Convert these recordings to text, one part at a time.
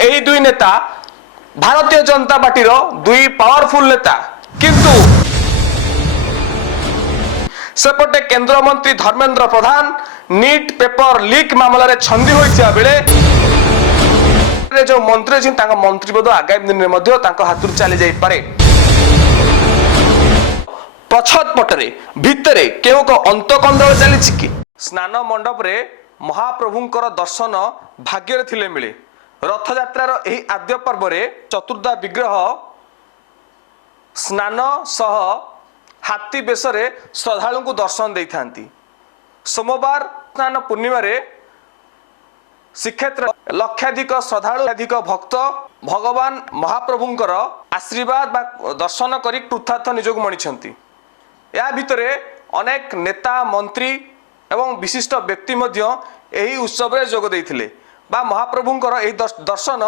এই দুই নেতা भारतीय जनता पार्टी दुई पावरफुल नेता किंतु सेपटे केंद्र मंत्री Dharmendra Pradhan NEET paper leak मामला छंदी होइथिया बेले जो मंत्री अछि तांका मंत्री पद आगामी दिन में मध्य तांका हाथुर चली जाई पारे। प्रछत पटरे भितरे केउ को अंतकंदल चली कि स्नान मंडप रे महाप्रभुंकर दर्शन भाग्य थिले मिले। रथ यात्रार एही आद्य पर्व रे चतुर्धा विग्रह स्नान सह हाथी बेसरे श्रद्धालु को दर्शन दे थांती। सोमवार स्नान पूर्णिमा रे श्रीक्षेत्र लक्षाधिक श्रद्धालु अधिक भक्त भगवान महाप्रभुंकर आशीर्वाद बा दर्शन करी कृतार्थ निजोग मणिछंती। या भितरे अनेक नेता मंत्री एवं विशिष्ट व्यक्ति मध्य एही उत्सव रे जोग देइथिले बा महाप्रभुंकर एही दर्शन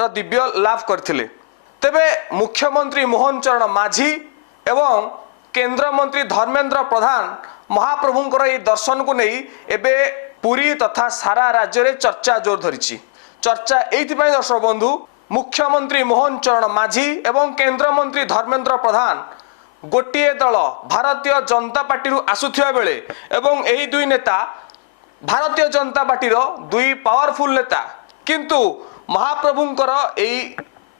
र दिव्य लाभ करथिले। तेबे मुख्यमंत्री मोहन चरण माझी एवं केंद्र मंत्री धर्मेंद्र प्रधान महाप्रभुंकर एही दर्शन को नहीं एबे पुरी तथा सारा राज्य रे चर्चा जोर धरिछि। चर्चा एइथिपाई दर्शक बंधु मुख्यमंत्री मोहन चरण माझी एवं केंद्र मंत्री धर्मेंद्र प्रधान गोटिए दल भारतीय जनता पार्टी रु आसुथिया बेले एवं एही दुई नेता भारतीय जनता पार्टी दुई पावरफुल नेता किंतु महाप्रभुंकर एही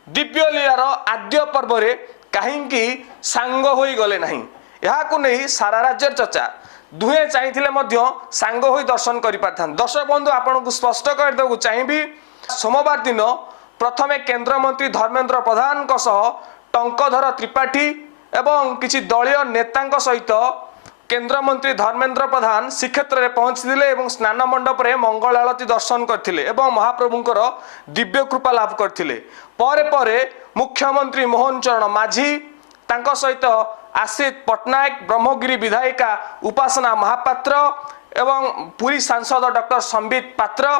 दिव्य लीलार आद्य पर्व रे काहींकी सांग होई गले नहीं। याकु नहीं सारा राज्य चर्चा दुहे चाहिथिले मध्य सांग होई दर्शन करि पारथान। दर्शक बंधु आपन को स्पष्ट कर देबो चाहिबी सोमवार दिन प्रथमे केंद्र मंत्री धर्मेंद्र प्रधान को सह टंकधर त्रिपाठी एवं किछि दलीय नेतांक सहित केंद्र मंत्री धर्मेंद्र प्रधान श्रीक्षेत्र में पहुंचथिले एवं स्नान मंडप रे मंगल आरती दर्शन करथिले एवं महाप्रभुंकर दिव्य कृपा लाभ करथिले। परे परे मुख्यमंत्री मोहन चरण माझी तांको सहित आश्रित पटनायक ब्रह्मगिरी विधायिका उपासना महापात्र एवं पुरी सांसद डॉक्टर संबित पात्र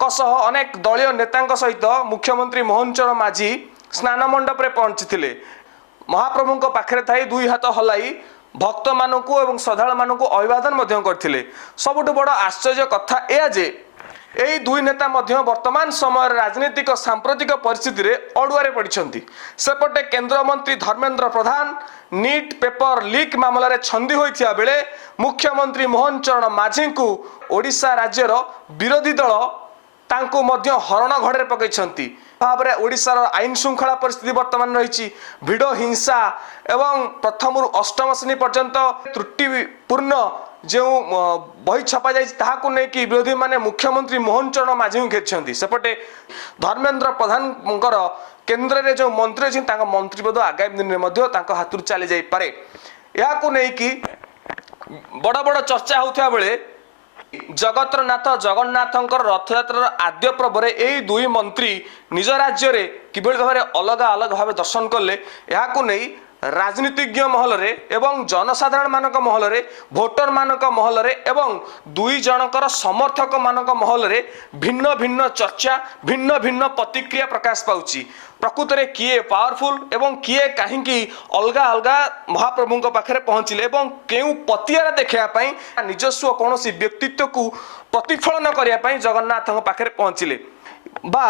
कसह अनेक दलीय नेतांक सहित मुख्यमंत्री मोहन चरण माझी स्नान मंडप रे पहुंचथिले। महाप्रभु पाखे थी दुई हाथ हलाई भक्त मानक एवं श्रद्धालु मानक अभिवादन करथिले। सबुठ बड़ आश्चर्य कथा यह जे यही दुई नेता वर्तमान समय राजनीतिक सांप्रतिक परिस्थिति रे अड़ुआरे पड़िछंती। सेपटे केंद्र मंत्री Dharmendra Pradhan NEET paper leak मामला छंदी होइथिया बेले मुख्यमंत्री मोहन चरण माझी को ओडिशा राज्यर विरोधी दल तांको मध्य हरण घड़े पकईछंती। भाव में ओडिशार आईन श्रृंखला परिस्थिति वर्तमान रही भिड़ हिंसा एवं प्रथम अष्टम श्रेणी पर्यंत त्रुटिपूर्ण जो बही छपा जाको लेकिन विरोधी माने मुख्यमंत्री मोहन चरण माझी घेरी। सेपटे धर्मेंद्र प्रधान केन्द्र में जो मंत्री अच्छी मंत्री पद आगामी दिन में हाथ चली जापे। या बड़ बड़ चर्चा होता बेले जगतरनाथ जगन्नाथंकर रथयात्रा आद्य पर्व रे एई दुई मंत्री निज राज्य रे किभଳି भाबरे अलग अलग भाव दर्शन कले याकु नहीं राजनीतिज्ञ महल रे एवं जनसाधारण मानक महल रे भोटर मानक महल रे एवं दुई जनकर समर्थक मानक महल रे भिन्न भिन्न चर्चा भिन्न भिन्न प्रतिक्रिया प्रकाश पाउची। प्रकृत रे किए पावरफुल एवं किए काहींकी अलगा अलगा महाप्रभु पाखे पहुंचले एवं केउ पतियारा देखा निजस्व कौन व्यक्तित्व को प्रतिफलन करने जगन्नाथ पाखे पहुंचले बा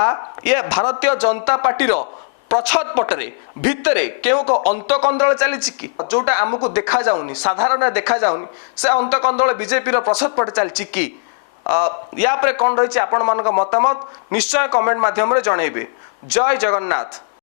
ये भारतीय जनता पार्टी प्रछत पटरे भितरे केउ को अंतकंदल चली कि जोटा आमको देखा जाउनी साधारण देखा जाउनी से अंतकंदल बीजेपी प्रछत पटे चली कि या कौन रही आपण मान मतामत निश्चय कमेंट माध्यम रे जणैबे। जय जगन्नाथ।